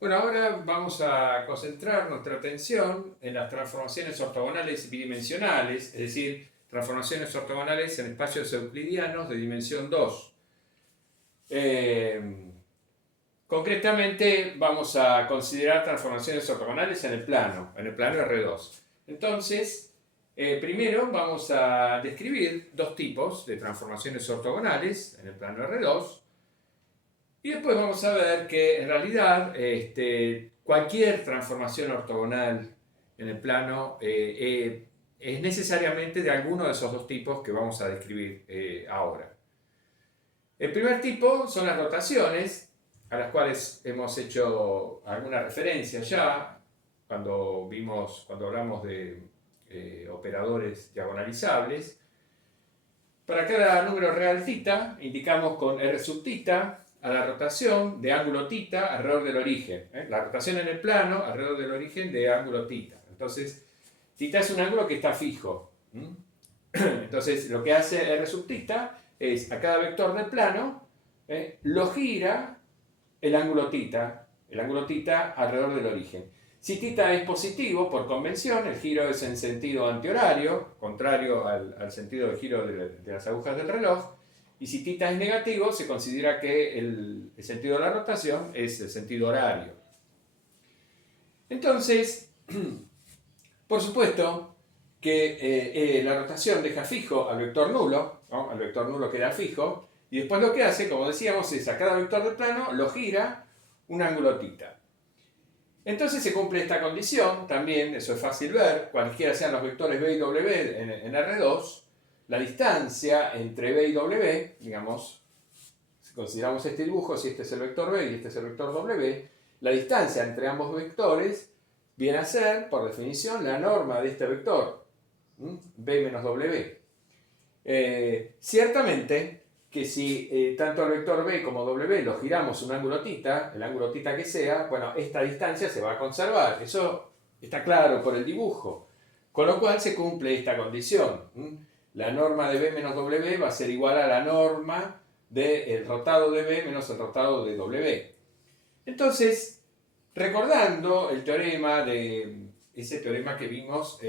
Bueno, ahora vamos a concentrar nuestra atención en las transformaciones ortogonales bidimensionales, es decir, transformaciones ortogonales en espacios euclidianos de dimensión 2. Concretamente vamos a considerar transformaciones ortogonales en el plano R2. Entonces, primero vamos a describir dos tipos de transformaciones ortogonales en el plano R2. Y después vamos a ver que en realidad cualquier transformación ortogonal en el plano es necesariamente de alguno de esos dos tipos que vamos a describir ahora. El primer tipo son las rotaciones, a las cuales hemos hecho alguna referencia ya cuando hablamos de operadores diagonalizables. Para cada número real θ, indicamos con R sub θ a la rotación de ángulo θ alrededor del origen. La rotación en el plano alrededor del origen de ángulo θ. Entonces, θ es un ángulo que está fijo. Entonces, lo que hace R sub θ es a cada vector del plano lo gira el ángulo θ alrededor del origen. Si θ es positivo, por convención, el giro es en sentido antihorario, contrario al sentido de giro de las agujas del reloj. Y si θ es negativo, se considera que el sentido de la rotación es el sentido horario. Entonces, por supuesto que la rotación deja fijo al vector nulo, ¿no? El vector nulo queda fijo, y después lo que hace, como decíamos, es a cada vector del plano lo gira un ángulo θ. Entonces se cumple esta condición, también, eso es fácil ver, cualquiera sean los vectores b y w en R2, la distancia entre b y w, digamos, si consideramos este dibujo, si este es el vector b y este es el vector w, la distancia entre ambos vectores viene a ser, por definición, la norma de este vector, b menos w. Ciertamente que si tanto el vector b como w lo giramos un ángulo θ, el ángulo θ que sea, bueno, esta distancia se va a conservar. Eso está claro por el dibujo. Con lo cual se cumple esta condición. La norma de b menos w va a ser igual a la norma del rotado de b menos el rotado de w. Entonces, recordando el teorema ese teorema que vimos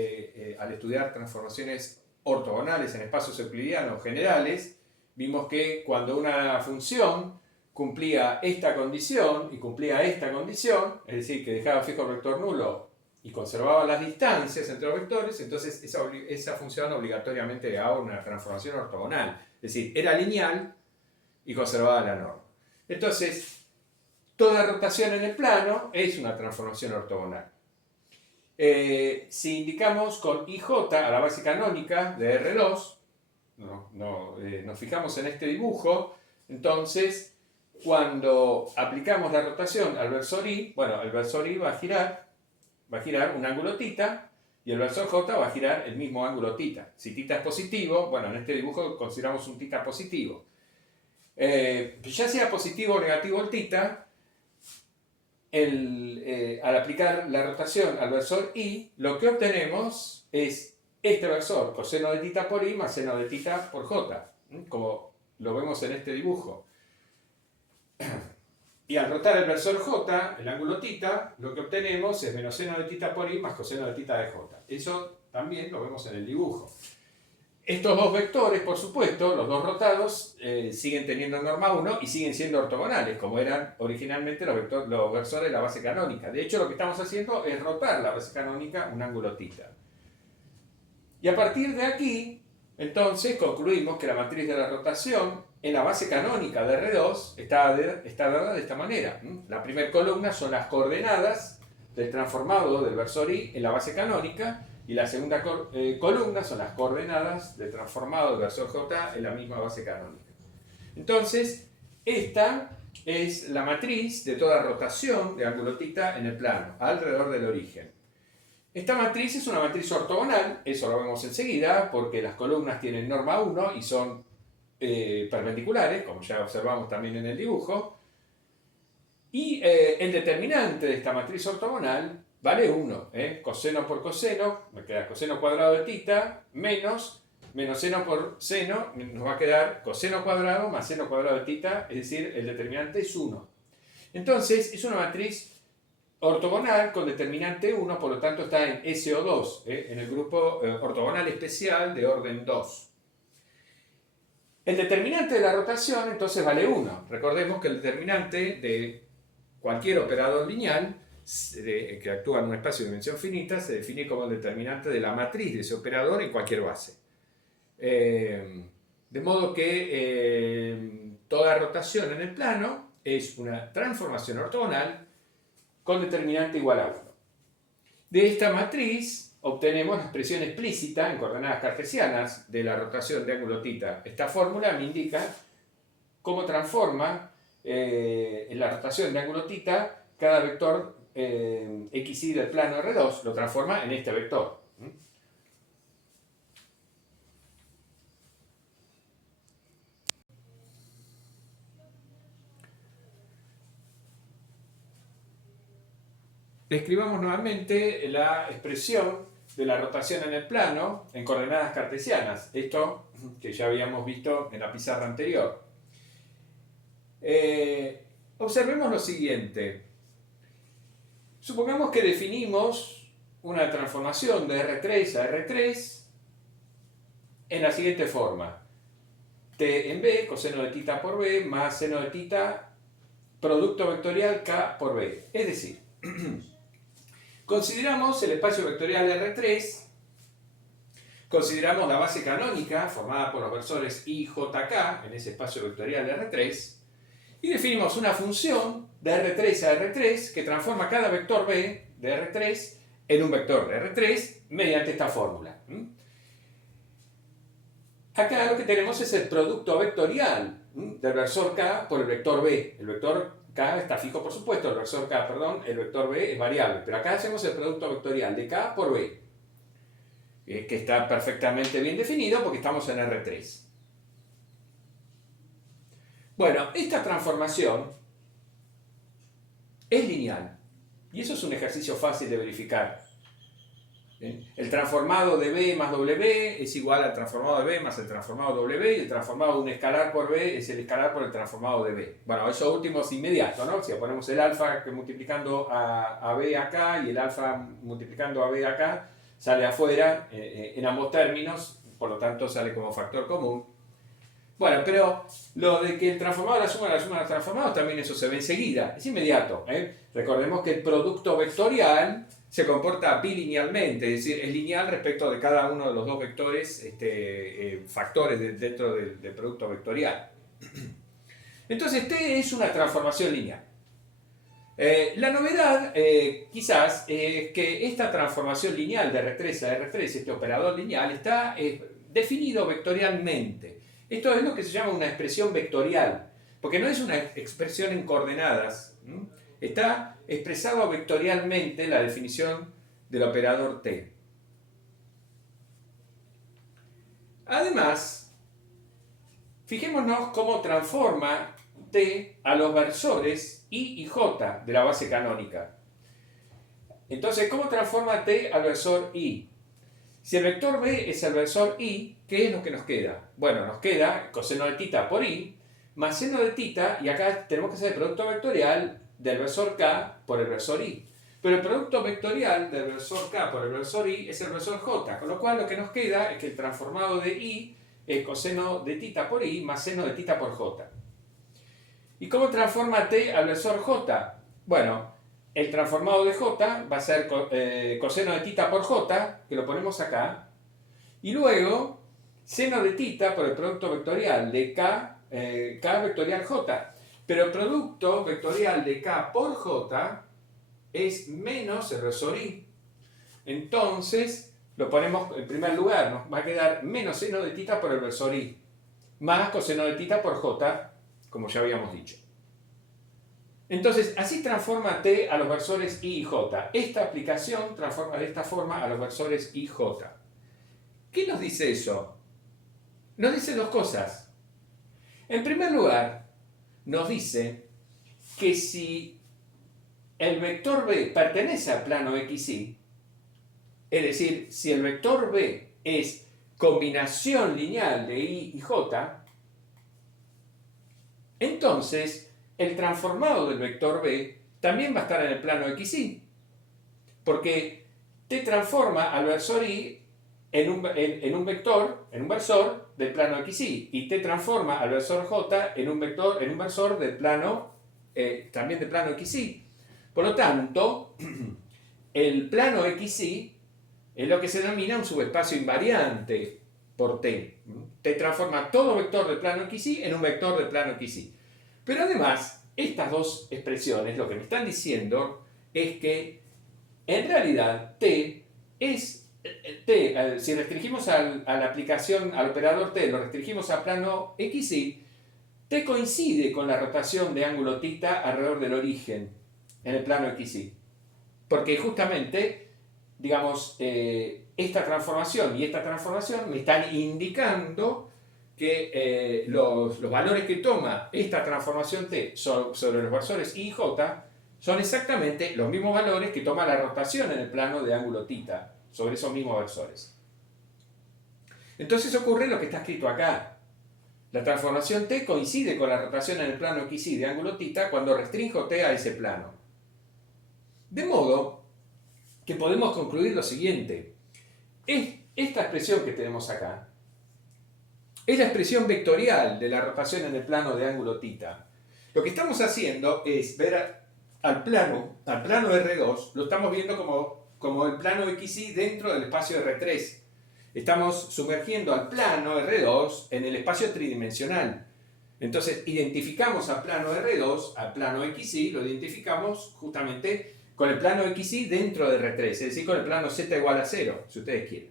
al estudiar transformaciones ortogonales en espacios euclidianos generales, vimos que cuando una función cumplía esta condición y cumplía esta condición, es decir, que dejaba fijo el vector nulo y conservaba las distancias entre los vectores, entonces esa función obligatoriamente daba una transformación ortogonal. Es decir, era lineal y conservaba la norma. Entonces, toda rotación en el plano es una transformación ortogonal. Si indicamos con IJ a la base canónica de R2, nos fijamos en este dibujo, entonces cuando aplicamos la rotación al versor I, bueno, el versor I va a girar un ángulo θ y el versor J va a girar el mismo ángulo θ. Si θ es positivo, bueno, en este dibujo consideramos un θ positivo. Ya sea positivo o negativo el θ, al aplicar la rotación al versor I, lo que obtenemos es este versor, coseno de θ por I más seno de θ por J, como lo vemos en este dibujo. Y al rotar el versor J, el ángulo θ, lo que obtenemos es menos seno de θ por I más coseno de θ de J. Eso también lo vemos en el dibujo. Estos dos vectores, por supuesto, los dos rotados, siguen teniendo norma 1 y siguen siendo ortogonales, como eran originalmente los versores de la base canónica. De hecho, lo que estamos haciendo es rotar la base canónica un ángulo θ. Y a partir de aquí, entonces, concluimos que la matriz de la rotación en la base canónica de R2 está dada de esta manera. La primera columna son las coordenadas del transformado del versor I en la base canónica, y la segunda columna son las coordenadas del transformado del versor J en la misma base canónica. Entonces, esta es la matriz de toda rotación de ángulo θ en el plano, alrededor del origen. Esta matriz es una matriz ortogonal, eso lo vemos enseguida, porque las columnas tienen norma 1 y son perpendiculares, como ya observamos también en el dibujo. Y el determinante de esta matriz ortogonal vale 1. Coseno por coseno, me queda coseno cuadrado de θ, menos seno por seno, nos va a quedar coseno cuadrado más seno cuadrado de θ, es decir, el determinante es 1. Entonces, es una matriz ortogonal con determinante 1, por lo tanto está en SO2, en el grupo ortogonal especial de orden 2. El determinante de la rotación entonces vale 1. Recordemos que el determinante de cualquier operador lineal que actúa en un espacio de dimensión finita se define como el determinante de la matriz de ese operador en cualquier base. De modo que toda rotación en el plano es una transformación ortogonal con determinante igual a 1. De esta matriz obtenemos la expresión explícita en coordenadas cartesianas de la rotación de ángulo θ. Esta fórmula me indica cómo transforma en la rotación de ángulo θ cada vector xy del plano R2, lo transforma en este vector. Describamos nuevamente la expresión de la rotación en el plano en coordenadas cartesianas. Esto que ya habíamos visto en la pizarra anterior. Observemos lo siguiente. Supongamos que definimos una transformación de R3 a R3 en la siguiente forma. T en B, coseno de θ por B, más seno de θ, producto vectorial K por B. Es decir, consideramos el espacio vectorial R3, consideramos la base canónica formada por los versores I, J, K en ese espacio vectorial R3 y definimos una función de R3 a R3 que transforma cada vector B de R3 en un vector de R3 mediante esta fórmula. Acá lo que tenemos es el producto vectorial del versor K por el vector B. El vector K está fijo, por supuesto, el vector B es variable, pero acá hacemos el producto vectorial de K por B, que está perfectamente bien definido porque estamos en R3. Bueno, esta transformación es lineal, y eso es un ejercicio fácil de verificar. El transformado de B más W es igual al transformado de B más el transformado de W, y el transformado de un escalar por B es el escalar por el transformado de B. Bueno, eso último es inmediato, ¿no? Si ponemos el alfa que multiplicando a B acá y el alfa multiplicando a B acá, sale afuera en ambos términos, por lo tanto sale como factor común. Bueno, pero lo de que el transformado de la suma de los transformados, también eso se ve enseguida, es inmediato. Recordemos que el producto vectorial se comporta bilinealmente, es decir, es lineal respecto de cada uno de los dos vectores, factores dentro del producto vectorial. Entonces, T es una transformación lineal. La novedad, quizás, es que esta transformación lineal de R3 a R3, este operador lineal, está definido vectorialmente. Esto es lo que se llama una expresión vectorial, porque no es una expresión en coordenadas. Está expresado vectorialmente la definición del operador T. Además, fijémonos cómo transforma T a los versores I y J de la base canónica. Entonces, ¿cómo transforma T al versor I? Si el vector B es el versor I, ¿qué es lo que nos queda? Bueno, nos queda coseno de θ por I, más seno de θ, y acá tenemos que hacer el producto vectorial del versor K por el versor I. Pero el producto vectorial del versor K por el versor I es el versor J, con lo cual lo que nos queda es que el transformado de I es coseno de θ por I más seno de θ por J. ¿Y cómo transforma T al versor J? Bueno, el transformado de J va a ser coseno de θ por J, que lo ponemos acá, y luego seno de θ por el producto vectorial de K vectorial J. Pero el producto vectorial de K por J es menos el versor I. Entonces, lo ponemos en primer lugar, nos va a quedar menos seno de θ por el versor I, más coseno de θ por J, como ya habíamos dicho. Entonces, así transforma T a los versores I y J. Esta aplicación transforma de esta forma a los versores I y J. ¿Qué nos dice eso? Nos dice dos cosas. En primer lugar, nos dice que si el vector B pertenece al plano XY, es decir, si el vector B es combinación lineal de I y J, entonces el transformado del vector B también va a estar en el plano XY, porque T transforma al versor Y en un vector, en un versor del plano XY, y T transforma al versor J en un vector, en un versor del plano, también del plano XY. Por lo tanto, el plano XY es lo que se denomina un subespacio invariante por T. T transforma todo vector del plano XY en un vector del plano XY. Pero además, estas dos expresiones lo que me están diciendo es que en realidad T es si restringimos a la aplicación, al operador T, lo restringimos a plano XY, T coincide con la rotación de ángulo θ alrededor del origen en el plano XY. Porque justamente, digamos, esta transformación y esta transformación me están indicando que los valores que toma esta transformación T sobre los versores Y y J son exactamente los mismos valores que toma la rotación en el plano de ángulo θ sobre esos mismos versores. Entonces ocurre lo que está escrito acá. La transformación T coincide con la rotación en el plano XY de ángulo θ cuando restrinjo T a ese plano. De modo que podemos concluir lo siguiente. Esta expresión que tenemos acá es la expresión vectorial de la rotación en el plano de ángulo θ. Lo que estamos haciendo es ver al plano R2, lo estamos viendo como el plano XY dentro del espacio R3. Estamos sumergiendo al plano R2 en el espacio tridimensional. Entonces identificamos al plano R2, al plano XY, lo identificamos justamente con el plano XY dentro de R3, es decir, con el plano Z igual a 0, si ustedes quieren.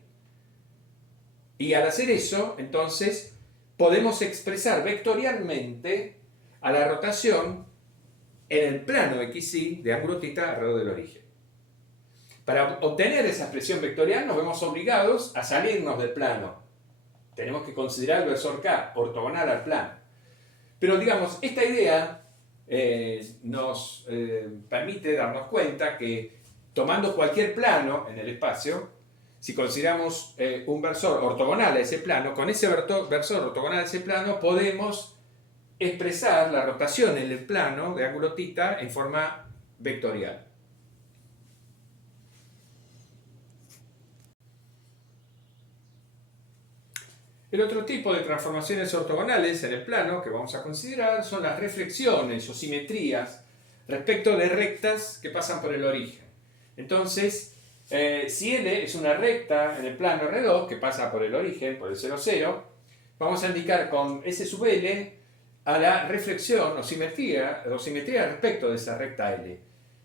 Y al hacer eso, entonces, podemos expresar vectorialmente a la rotación en el plano XY de ángulo θ alrededor del origen. Para obtener esa expresión vectorial nos vemos obligados a salirnos del plano. Tenemos que considerar el versor K ortogonal al plano. Pero digamos, esta idea nos permite darnos cuenta que tomando cualquier plano en el espacio, si consideramos un versor ortogonal a ese plano, con ese versor ortogonal a ese plano podemos expresar la rotación en el plano de ángulo θ en forma vectorial. El otro tipo de transformaciones ortogonales en el plano que vamos a considerar son las reflexiones o simetrías respecto de rectas que pasan por el origen. Entonces, si L es una recta en el plano R2 que pasa por el origen, por el 0, 0, vamos a indicar con S sub L a la reflexión o simetría respecto de esa recta L.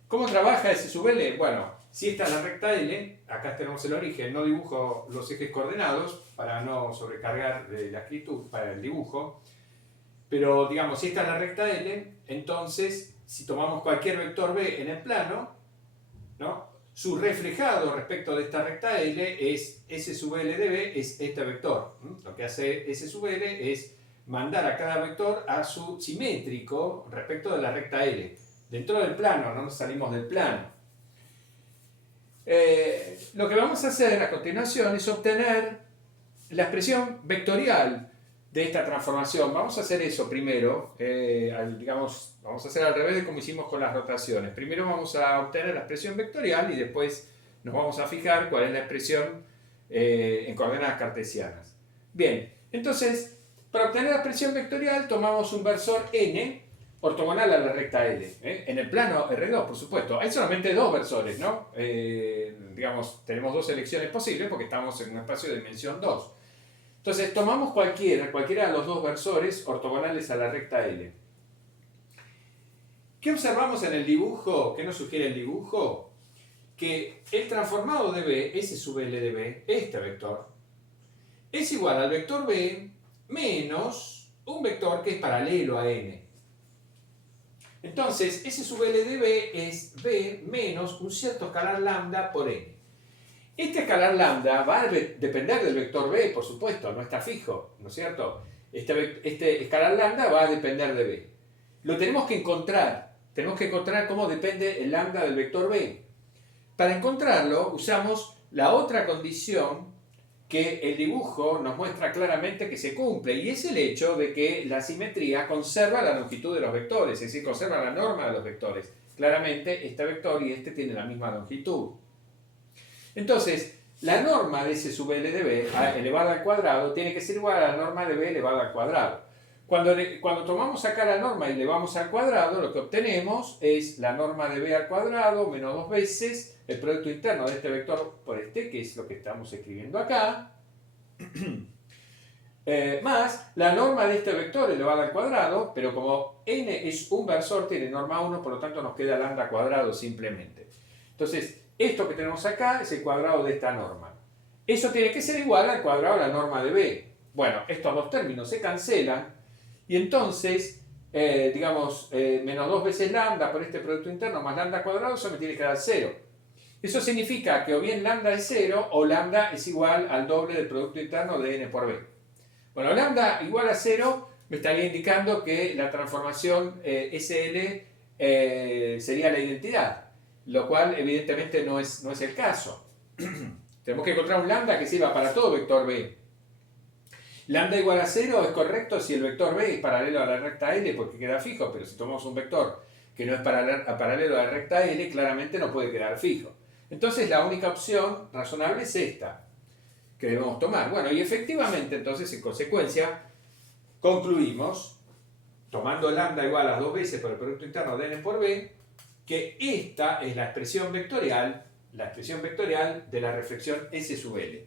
¿Cómo trabaja S sub L? Bueno, si esta es la recta L, acá tenemos el origen, no dibujo los ejes coordenados para no sobrecargar la escritura para el dibujo, pero digamos, si esta es la recta L, entonces si tomamos cualquier vector B en el plano, ¿no?, su reflejado respecto de esta recta L es S sub L de B, es este vector. Lo que hace S sub L es mandar a cada vector a su simétrico respecto de la recta L. Dentro del plano, no nos salimos del plano. Lo que vamos a hacer a continuación es obtener la expresión vectorial de esta transformación. Vamos a hacer eso primero, digamos, vamos a hacer al revés de como hicimos con las rotaciones. Primero vamos a obtener la expresión vectorial y después nos vamos a fijar cuál es la expresión en coordenadas cartesianas. Bien, entonces, para obtener la expresión vectorial tomamos un versor n ortogonal a la recta L, en el plano R2, por supuesto. Hay solamente dos versores, ¿no? Digamos, tenemos dos elecciones posibles porque estamos en un espacio de dimensión 2. Entonces, tomamos cualquiera de los dos versores ortogonales a la recta L. ¿Qué observamos en el dibujo? ¿Qué nos sugiere el dibujo? Que el transformado de B, S sub L de B, este vector, es igual al vector B menos un vector que es paralelo a n. Entonces, S sub L de B es B menos un cierto escalar lambda por n. Este escalar lambda va a depender del vector B, por supuesto, no está fijo, ¿no es cierto? Este escalar lambda va a depender de B. Lo tenemos que encontrar cómo depende el lambda del vector B. Para encontrarlo, usamos la otra condición que el dibujo nos muestra claramente que se cumple, y es el hecho de que la simetría conserva la longitud de los vectores, es decir, conserva la norma de los vectores. claramente este vector y este tienen la misma longitud. Entonces, la norma de S sub L de B elevada al cuadrado tiene que ser igual a la norma de B elevada al cuadrado. Cuando tomamos acá la norma y elevamos al cuadrado, lo que obtenemos es la norma de B al cuadrado menos 2 veces el producto interno de este vector por este, que es lo que estamos escribiendo acá, más la norma de este vector elevada al cuadrado, pero como n es un versor, tiene norma 1, por lo tanto nos queda lambda cuadrado simplemente. Entonces, esto que tenemos acá es el cuadrado de esta norma. Eso tiene que ser igual al cuadrado de la norma de B. Bueno, estos dos términos se cancelan y entonces, menos 2 veces lambda por este producto interno más lambda cuadrado, eso me tiene que dar 0. Eso significa que o bien lambda es 0 o lambda es igual al doble del producto interno de n por b. Bueno, lambda igual a 0 me estaría indicando que la transformación SL sería la identidad, lo cual evidentemente no es el caso. Tenemos que encontrar un lambda que sirva para todo vector b. Lambda igual a 0 es correcto si el vector b es paralelo a la recta L porque queda fijo, pero si tomamos un vector que no es paralelo a la recta L, claramente no puede quedar fijo. Entonces la única opción razonable es esta que debemos tomar. Bueno, y efectivamente entonces en consecuencia concluimos, tomando lambda igual a 2 veces por el producto interno de n por b, que esta es la expresión vectorial de la reflexión S sub L.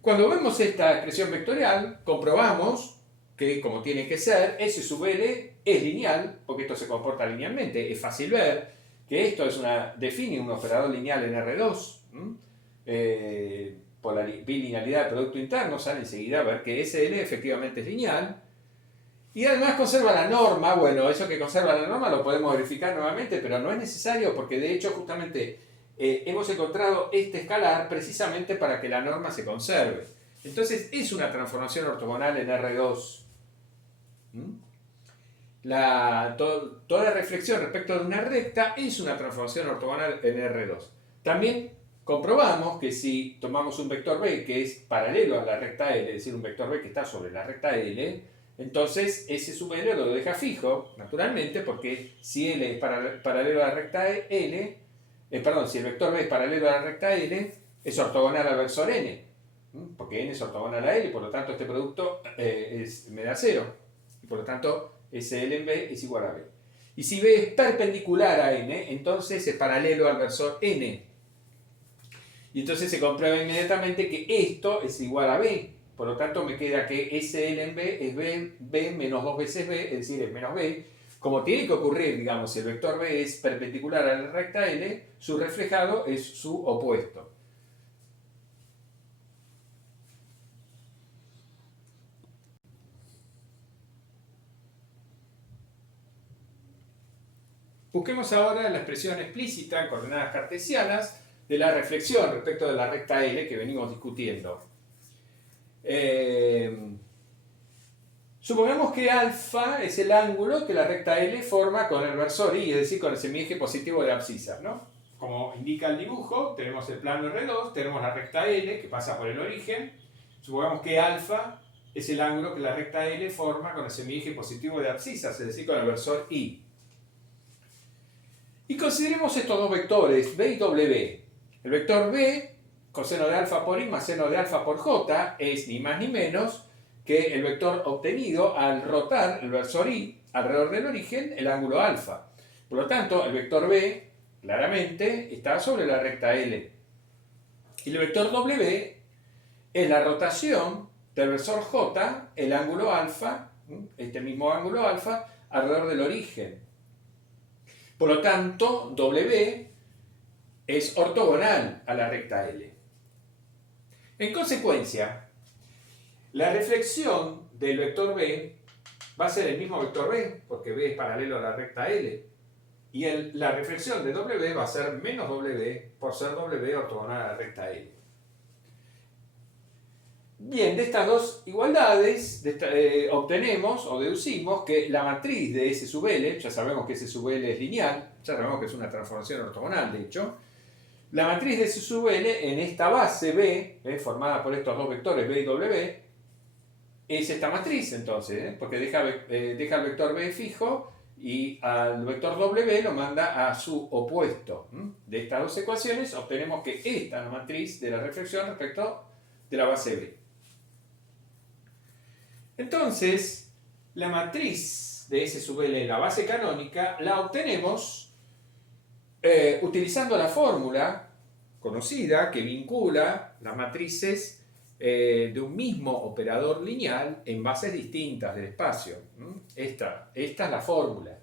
Cuando vemos esta expresión vectorial, comprobamos que, como tiene que ser, S sub L es lineal, porque esto se comporta linealmente. Es fácil ver que esto define un operador lineal en R2. Por la bilinealidad del producto interno, sale enseguida a ver que SL efectivamente es lineal. Y además conserva la norma. Bueno, eso que conserva la norma lo podemos verificar nuevamente, pero no es necesario porque de hecho justamente hemos encontrado este escalar precisamente para que la norma se conserve. Entonces es una transformación ortogonal en R2. Toda reflexión respecto de una recta es una transformación ortogonal en R2. También comprobamos que si tomamos un vector b que es paralelo a la recta L, es decir, un vector b que está sobre la recta L, entonces S sub L lo deja fijo, naturalmente, porque si L es paralelo a la recta L, si el vector b es paralelo a la recta L, es ortogonal al versor n, porque n es ortogonal a L, por lo tanto este producto me da 0, y por lo tanto SL en b es igual a b. Y si b es perpendicular a n, entonces es paralelo al versor n. Y entonces se comprueba inmediatamente que esto es igual a b. Por lo tanto me queda que SL en b es b menos 2 veces b, es decir, es menos b. Como tiene que ocurrir, digamos, si el vector b es perpendicular a la recta L, su reflejado es su opuesto. Busquemos ahora la expresión explícita en coordenadas cartesianas de la reflexión respecto de la recta L que venimos discutiendo. Supongamos que alfa es el ángulo que la recta L forma con el versor I, es decir, con el semieje positivo de la abscisa, ¿no? Como indica el dibujo, tenemos el plano R2, tenemos la recta L que pasa por el origen. Supongamos que alfa es el ángulo que la recta L forma con el semieje positivo de abscisas, es decir, con el versor I. Y consideremos estos dos vectores, B y W. El vector B, coseno de alfa por I más seno de alfa por J, es ni más ni menos que el vector obtenido al rotar el versor I alrededor del origen, el ángulo alfa. Por lo tanto, el vector B, claramente, está sobre la recta L. Y el vector W es la rotación del versor J, el ángulo alfa, este mismo ángulo alfa, alrededor del origen. Por lo tanto, W es ortogonal a la recta L. En consecuencia, la reflexión del vector B va a ser el mismo vector B, porque B es paralelo a la recta L. Y la reflexión de W va a ser menos W por ser W ortogonal a la recta L. Bien, de estas dos igualdades obtenemos o deducimos que la matriz de S sub L, ya sabemos que S sub L es lineal, ya sabemos que es una transformación ortogonal, de hecho, la matriz de S sub L en esta base B, formada por estos dos vectores B y W, es esta matriz entonces, porque deja el vector B fijo y al vector W lo manda a su opuesto. De estas dos ecuaciones obtenemos que esta es la matriz de la reflexión respecto de la base B. Entonces, la matriz de S sub L en la base canónica la obtenemos utilizando la fórmula conocida que vincula las matrices de un mismo operador lineal en bases distintas del espacio. Esta es la fórmula.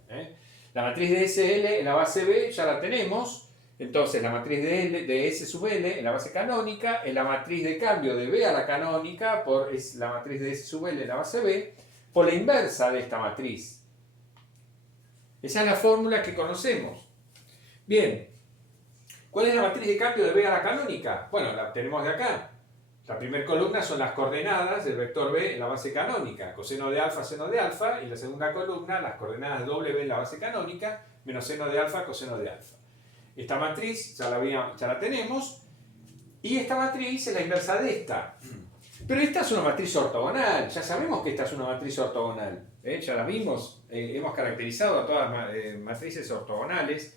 La matriz de SL en la base B ya la tenemos. Entonces la matriz de S sub L en la base canónica es la matriz de cambio de B a la canónica es la matriz de S sub L en la base B por la inversa de esta matriz. Esa es la fórmula que conocemos. Bien, ¿cuál es la matriz de cambio de B a la canónica? Bueno, la tenemos de acá. La primera columna son las coordenadas del vector B en la base canónica, coseno de alfa, seno de alfa, y la segunda columna, las coordenadas W en la base canónica, menos seno de alfa, coseno de alfa. Esta matriz ya la tenemos, y esta matriz es la inversa de esta. Pero esta es una matriz ortogonal, ya sabemos que esta es una matriz ortogonal, ya la vimos, hemos caracterizado a todas las matrices ortogonales,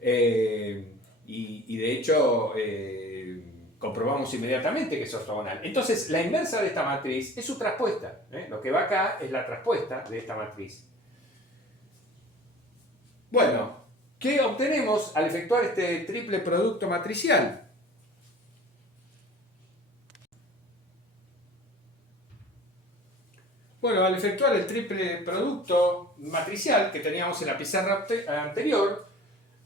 y de hecho comprobamos inmediatamente que es ortogonal. Entonces, la inversa de esta matriz es su traspuesta. Lo que va acá es la traspuesta de esta matriz. Bueno, ¿qué obtenemos al efectuar este triple producto matricial? Bueno, al efectuar el triple producto matricial que teníamos en la pizarra anterior,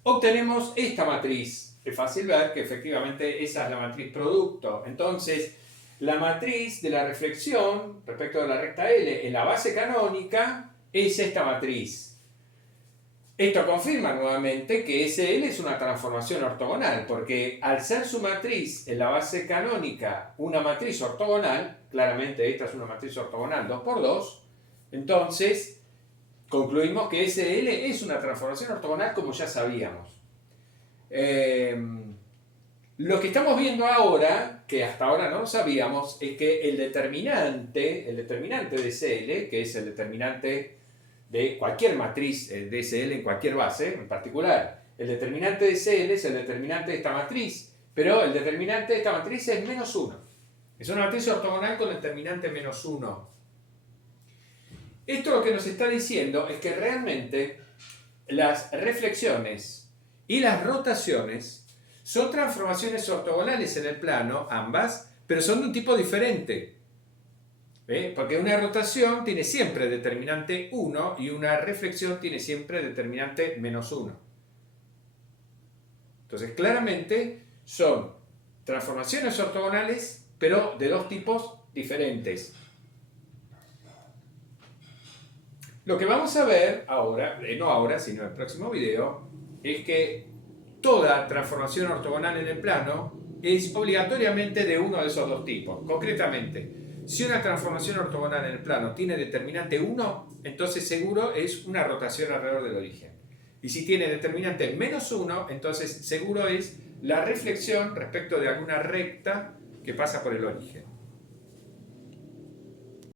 obtenemos esta matriz. Es fácil ver que efectivamente esa es la matriz producto. Entonces, la matriz de la reflexión respecto de la recta L en la base canónica es esta matriz. Esto confirma nuevamente que SL es una transformación ortogonal, porque al ser su matriz en la base canónica una matriz ortogonal, claramente esta es una matriz ortogonal 2 por 2, entonces concluimos que SL es una transformación ortogonal como ya sabíamos. Lo que estamos viendo ahora, que hasta ahora no lo sabíamos, es que el determinante de SL, que es el determinante de cualquier matriz de SL en cualquier base, en particular, el determinante de SL es el determinante de esta matriz, pero el determinante de esta matriz es menos 1. Es una matriz ortogonal con determinante menos 1. Esto lo que nos está diciendo es que realmente las reflexiones y las rotaciones son transformaciones ortogonales en el plano, ambas, pero son de un tipo diferente. Porque una rotación tiene siempre determinante 1 y una reflexión tiene siempre determinante menos 1. Entonces, claramente son transformaciones ortogonales, pero de dos tipos diferentes. Lo que vamos a ver ahora, no ahora, sino en el próximo video, es que toda transformación ortogonal en el plano es obligatoriamente de uno de esos dos tipos. Concretamente, si una transformación ortogonal en el plano tiene determinante 1, entonces seguro es una rotación alrededor del origen. Y si tiene determinante menos 1, entonces seguro es la reflexión respecto de alguna recta que pasa por el origen.